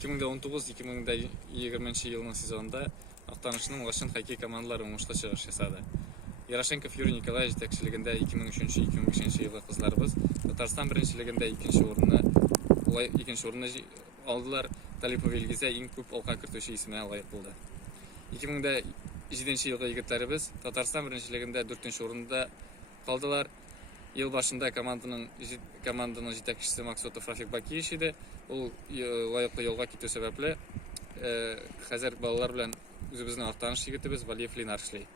2019-2020 жылының сезонында Ақтанышының Лашын хоккей командалары оңышқа шығыш жасады. Ярошенков Юрий Николаевич жетекшілігінде 2003-2005 жылғы қызларыбыз Татарстан біріншілігінде екінші орынны алдылар. Талипов елгезе ең көп алқа кіртуші есіміне лайық болды. 2007 жылғы егітлеріміз Татарстан біріншілігінде 4-ші орында қалдылар. Ел башында команданың жетекшісі Максутов Рафик Бакиевич еді. Ол лайықты елға кету себеплі қазір балалар білән өзіміздің Ақтаныш егітіміз Валиев Ленар ішлей.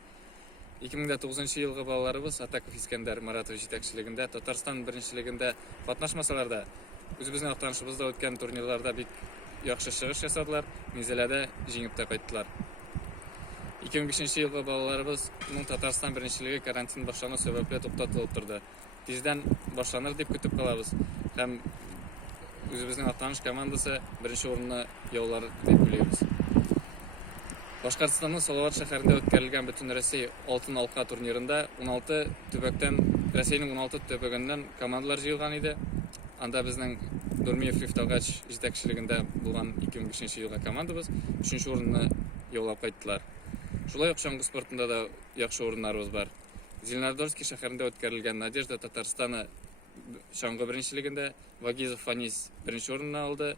2009 жылғы балаларыбыз Атаков Искендер Маратов жетекшілігінде Татарстан біріншілігінде қатнашмасаларда өзіміздің Ақтанышыбызда өткен турнирларда бик яқшы шығыш жасадылар, мезеләді жеңіп те қайттылар. 2005 жылғы балаларыбыз Татарстан біріншілігі карантин башлану себепле тоқтатылып тұрды. Тизден башланыр деп күтіп қалабыз. Һәм өзіміздің Ақтаныш командасы бірінші орынны яулар деп білеміз. Башқұртстанның Салават шәһәрендә өткәрелгән бөтен Рәсей алтын алқа турнирында 16 төбәктән Рәсейнең 16 төбәгеннән командалар җыелган иде. Анда безнең Нурмиев Рифтагач җитәкчелегендә булган 2005 елга командабыз 3-нче урынны яулап кайттылар. Шулай ук шаңгы спортында да яхшы урыннарыбыз бар. Зеленодольский шәһәрендә өткәрелгән Надежда Татарстаны шаңгы беренчелегендә Вагизов Фанис беренче урынны алды,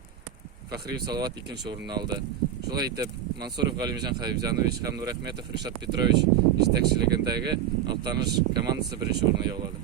Фахриев Салават икенче урынны алды. Шулай итеп, Мансуров Галимҗан Хәбибҗанович һәм Нурәхмәтов Ришат Петрович җитәкчелегендәге Алтаныш командасы беренче урынны яулады.